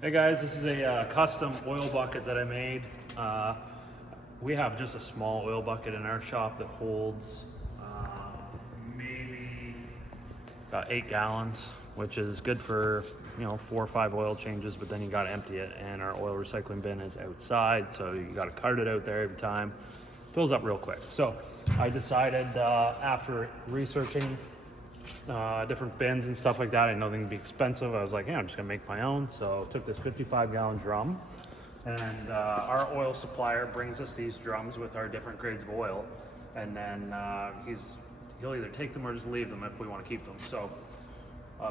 Hey guys, this is a custom oil bucket that I made. We have just a small oil bucket in our shop that holds maybe about 8 gallons, which is good for 4 or 5 oil changes, but then you got to empty it, and our oil recycling bin is outside, so you got to cart it out there every time. Fills up real quick. So I decided after researching different bins and stuff like that, I didn't know they would be expensive. I was like, yeah, I'm just gonna make my own. So I took this 55-gallon drum, and our oil supplier brings us these drums with our different grades of oil, and then he'll either take them or just leave them if we want to keep them. So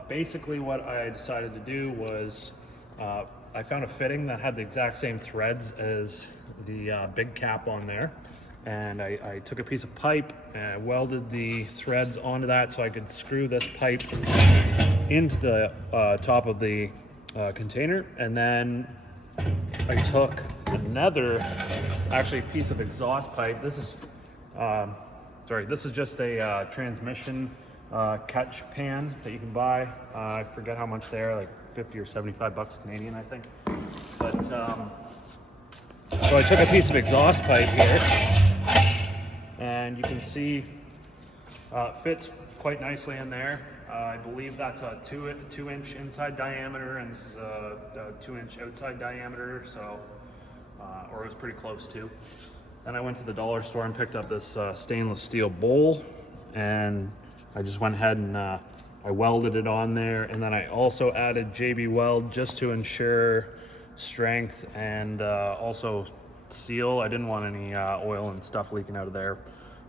basically what I decided to do was I found a fitting that had the exact same threads as the big cap on there. And I took a piece of pipe and I welded the threads onto that so I could screw this pipe into the top of the container. And then I took another piece of exhaust pipe. This is just a transmission catch pan that you can buy. I forget how much they are, like 50 or 75 bucks Canadian, I think. But so I took a piece of exhaust pipe here, and you can see fits quite nicely in there. I believe that's a 2-inch inside diameter, and this is a 2-inch outside diameter, so or it was pretty close to. Then I went to the dollar store and picked up this stainless steel bowl, and I just went ahead and I welded it on there, and then I also added JB Weld just to ensure strength and also seal. I didn't want any oil and stuff leaking out of there.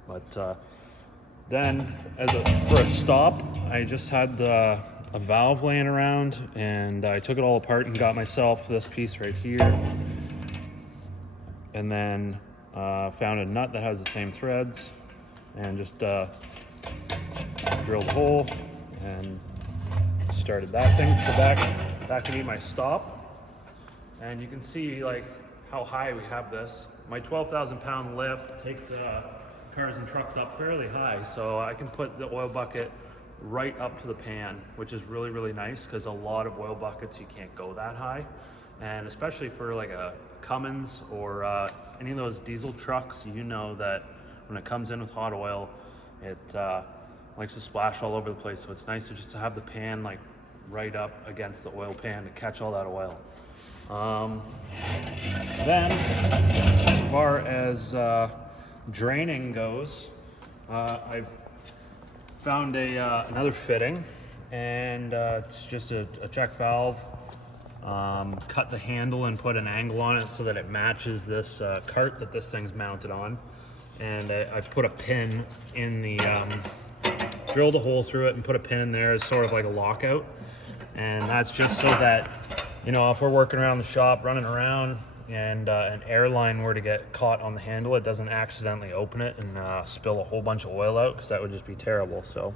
But then for a stop, I just had a valve laying around, and I took it all apart and got myself this piece right here, and then found a nut that has the same threads, and just drilled a hole and started that thing. So that can be my stop. And you can see like how high we have this. My 12,000 pound lift takes cars and trucks up fairly high, so I can put the oil bucket right up to the pan, which is really, really nice, because a lot of oil buckets you can't go that high. And especially for like a Cummins or any of those diesel trucks, you know that when it comes in with hot oil, it likes to splash all over the place. So it's nice to just have the pan like right up against the oil pan to catch all that oil. Then, as far as draining goes, I've found another fitting, and it's just a check valve. Cut the handle and put an angle on it so that it matches this cart that this thing's mounted on. And I put a pin in the, drilled a hole through it and put a pin in there as sort of like a lockout. And that's just so that, if we're working around the shop, running around, and an airline were to get caught on the handle, it doesn't accidentally open it and spill a whole bunch of oil out, because that would just be terrible. So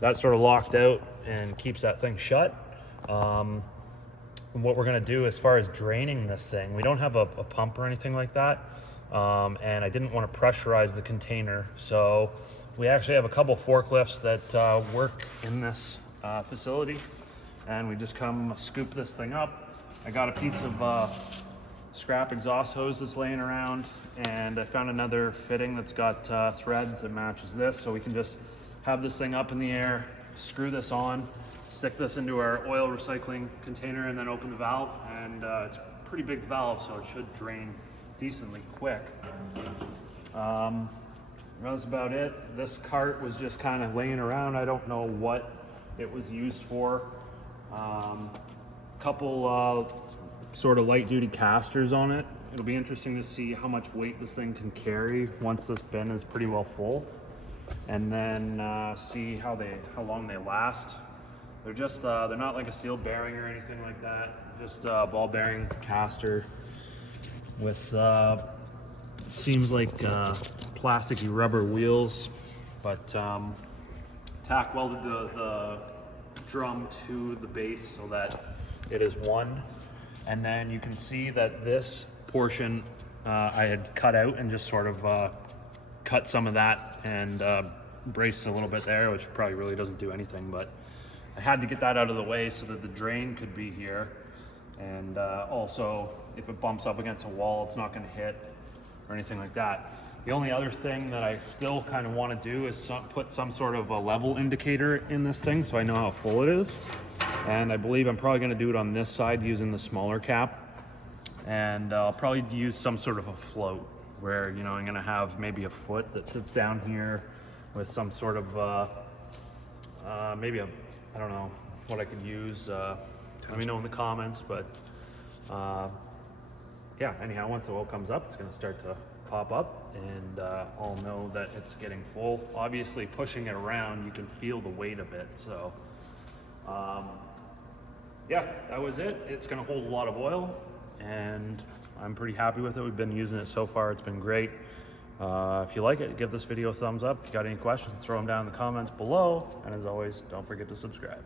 that's sort of locked out and keeps that thing shut. What we're going to do as far as draining this thing, we don't have a pump or anything like that, and I didn't want to pressurize the container, so we actually have a couple forklifts that work in this facility, and we just come scoop this thing up. I got a piece of scrap exhaust hose that's laying around, and I found another fitting that's got threads that matches this, so we can just have this thing up in the air, screw this on, stick this into our oil recycling container, and then open the valve. And it's a pretty big valve, so it should drain decently quick. That's about it. This cart was just kind of laying around. I don't know what it was used for. Couple sort of light duty casters on it. It'll be interesting to see how much weight this thing can carry once this bin is pretty well full, and then see how long they last. They're just they're not like a sealed bearing or anything like that, just a ball bearing caster with seems like plasticky rubber wheels, but tack welded the drum to the base so that it is one. And then you can see that this portion I had cut out and just sort of cut some of that and braced a little bit there, which probably really doesn't do anything, but I had to get that out of the way so that the drain could be here. And also, if it bumps up against a wall, it's not going to hit or anything like that. The only other thing that I still kind of want to do is put some sort of a level indicator in this thing so I know how full it is. And I believe I'm probably going to do it on this side using the smaller cap. And I'll probably use some sort of a float where, you know, I'm going to have maybe a foot that sits down here with some sort of, maybe I don't know what I could use. Let me know in the comments, but yeah, anyhow, once the oil comes up, it's gonna start to pop up, and I'll know that it's getting full. Obviously, pushing it around, you can feel the weight of it, so yeah, that was it. It's gonna hold a lot of oil, and I'm pretty happy with it. We've been using it so far, it's been great. If you like it, give this video a thumbs up. If you got any questions, throw them down in the comments below, and as always, don't forget to subscribe.